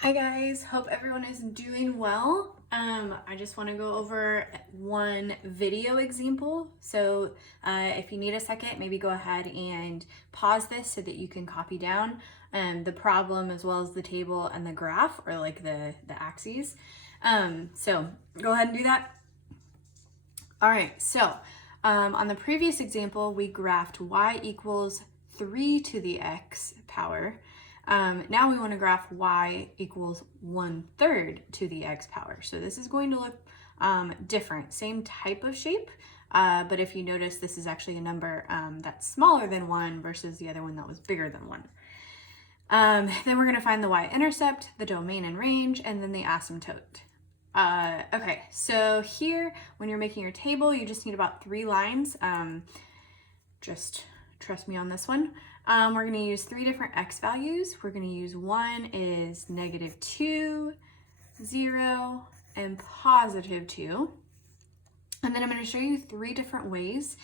Hi guys, hope everyone is doing well. I just want to go over one video example. So if you need a second, maybe go ahead and pause this so that you can copy down the problem as well as the table and the graph, or like the axes. So go ahead and do that. All right, so on the previous example, we graphed y equals 3 to the x power. Now we want to graph y equals 1/3 to the x power. So this is going to look different, same type of shape, but if you notice, this is actually a number that's smaller than 1 versus the other one that was bigger than 1. Then we're going to find the y-intercept, the domain and range, and then the asymptote. Okay, so here, when you're making your table, you just need about 3 lines. Just trust me on this one. We're going to use 3 different x values. We're going to use one is -2, 0, and +2. And then I'm going to show you 3 different ways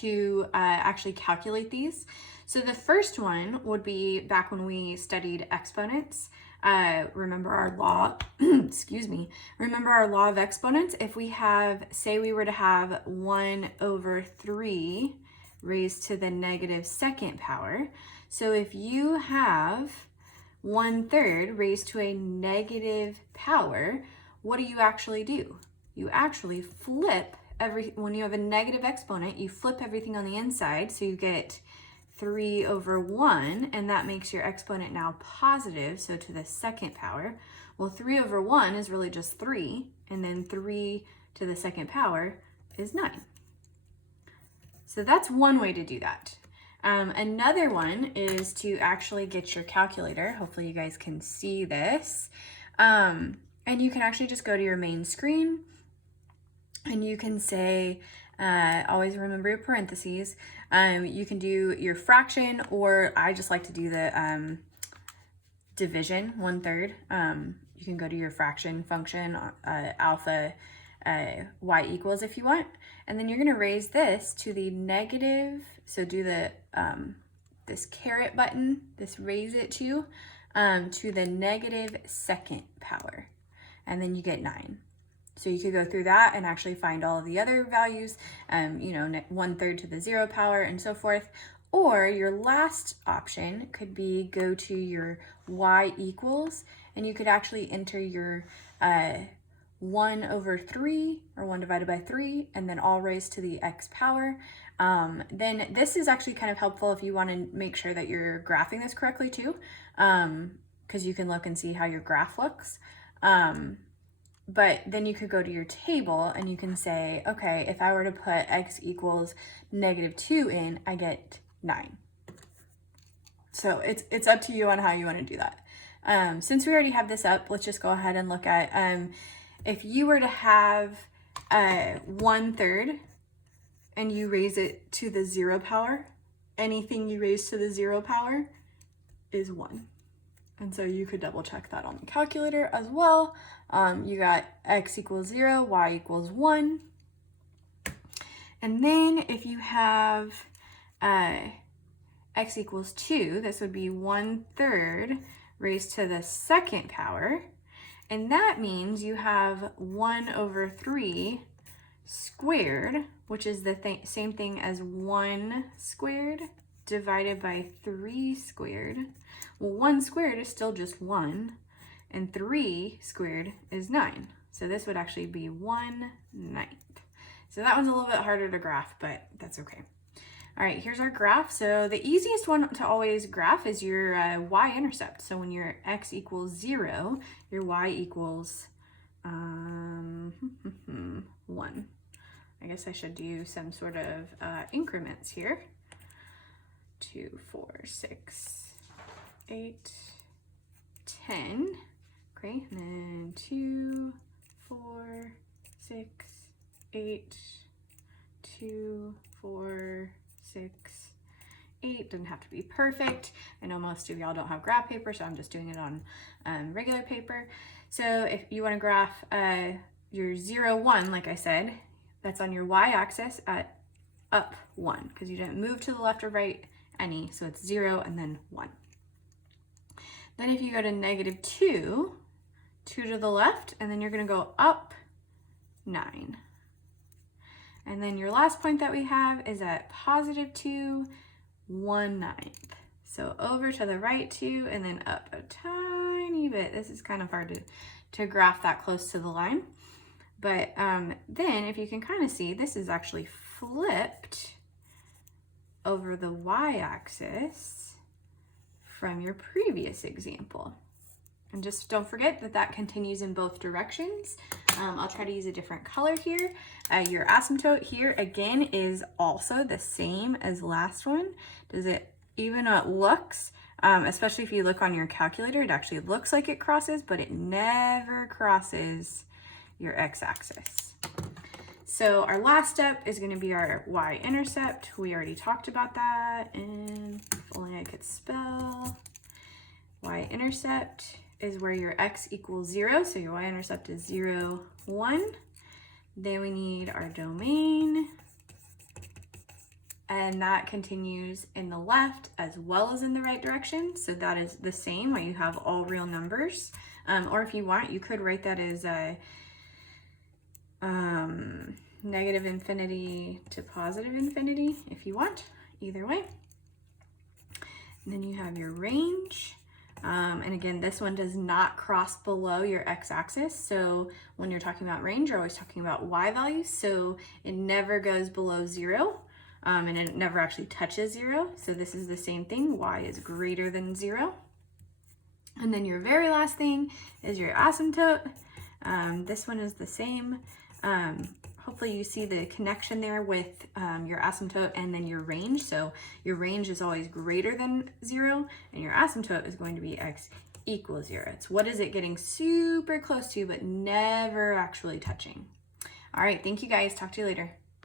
to actually calculate these. So the first one would be back when we studied exponents. Remember our law, excuse me, remember our law of exponents. If we have, say we were to have 1/3 raised to the -2nd power. So if you have 1/3 raised to a negative power, what do you actually do? You actually flip when you have a negative exponent, you flip everything on the inside, so you get 3/1, and that makes your exponent now positive, so to the 2nd power. Well, 3/1 is really just 3, and then 3 to the 2nd power is 9. So that's one way to do that. Another one is to actually get your calculator. Hopefully you guys can see this. And you can actually just go to your main screen, and you can say, always remember your parentheses. You can do your fraction, or I just like to do the division, 1/3. You can go to your fraction function, alpha y equals if you want. And then you're going to raise this to the negative, so do the this caret button, this raise it to the -2nd power. And then you get 9. So you could go through that and actually find all of the other values, 1/3 to the 0 power and so forth. Or your last option could be go to your y equals, and you could actually enter your 1/3 or 1 divided by 3, and then all raised to the x power. Then this is actually kind of helpful if you want to make sure that you're graphing this correctly too, because you can look and see how your graph looks. But then you could go to your table and you can say, okay, if I were to put x equals -2 in, I get 9. So it's up to you on how you want to do that. Since we already have this up, let's just go ahead and look at, if you were to have 1/3 and you raise it to the 0 power, anything you raise to the 0 power is 1. And so you could double check that on the calculator as well. You got x equals 0, y equals 1. And then if you have x equals 2, this would be 1/3 raised to the 2nd power. And that means you have 1/3 squared, which is the same thing as 1 squared divided by 3 squared. Well, 1 squared is still just 1, and 3 squared is 9. So this would actually be 1/9. So that one's a little bit harder to graph, but that's okay. All right, here's our graph. So the easiest one to always graph is your y-intercept. So when your x equals 0, your y equals 1. I guess I should do some sort of increments here. 2, 4, 6, 8, 10. Okay, and then 2, 4, 6, 8, 2, 4, 6, 8. Doesn't have to be perfect. I know most of y'all don't have graph paper, so I'm just doing it on regular paper. So if you want to graph your 0, 1, like I said, that's on your y-axis at up 1, because you didn't move to the left or right any, so it's 0 and then 1. Then if you go to negative 2, 2 to the left, and then you're going to go up 9. And then your last point that we have is at positive 2, 1/9. So over to the right 2, and then up a tiny bit. This is kind of hard to graph that close to the line. But then if you can kind of see, this is actually flipped over the y-axis from your previous example. And just don't forget that that continues in both directions. I'll try to use a different color here. Your asymptote here, again, is also the same as last one. Does it, even though it looks, especially if you look on your calculator, it actually looks like it crosses, but it never crosses your x-axis. So our last step is going to be our y-intercept. We already talked about that, and if only I could spell. Y-intercept is where your x equals 0, so your y-intercept is 0, 1. Then we need our domain, and that continues in the left as well as in the right direction. So that is the same where you have all real numbers. Or if you want, you could write that as a negative infinity to positive infinity if you want, either way. And then you have your range. And again, this one does not cross below your x-axis. So when you're talking about range, you're always talking about y values. So it never goes below 0, and it never actually touches 0. So this is the same thing. Y is greater than 0. And then your very last thing is your asymptote. This one is the same. Hopefully you see the connection there with your asymptote and then your range. So your range is always greater than 0, and your asymptote is going to be x equals 0. It's what is it getting super close to, but never actually touching. All right, thank you guys. Talk to you later.